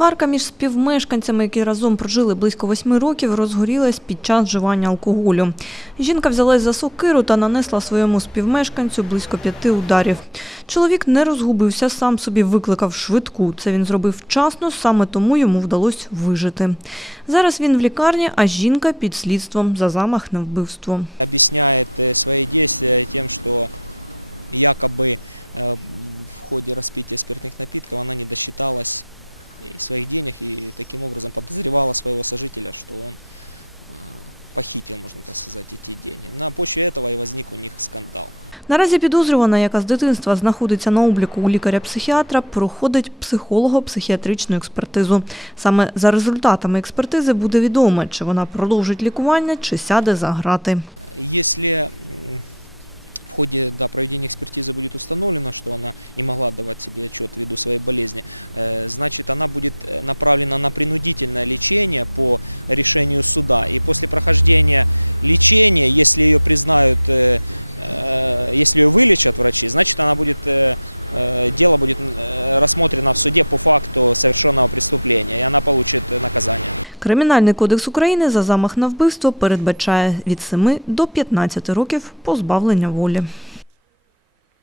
Сварка між співмешканцями, які разом прожили близько восьми років, розгорілась під час вживання алкоголю. Жінка взялась за сокиру та нанесла своєму співмешканцю близько п'яти ударів. Чоловік не розгубився, сам собі викликав швидку. Це він зробив вчасно, саме тому йому вдалося вижити. Зараз він в лікарні, а жінка під слідством за замах на вбивство. Наразі підозрювана, яка з дитинства знаходиться на обліку у лікаря-психіатра, проходить психолого-психіатричну експертизу. Саме за результатами експертизи буде відомо, чи вона продовжить лікування, чи сяде за грати. Кримінальний кодекс України за замах на вбивство передбачає від 7 до 15 років позбавлення волі.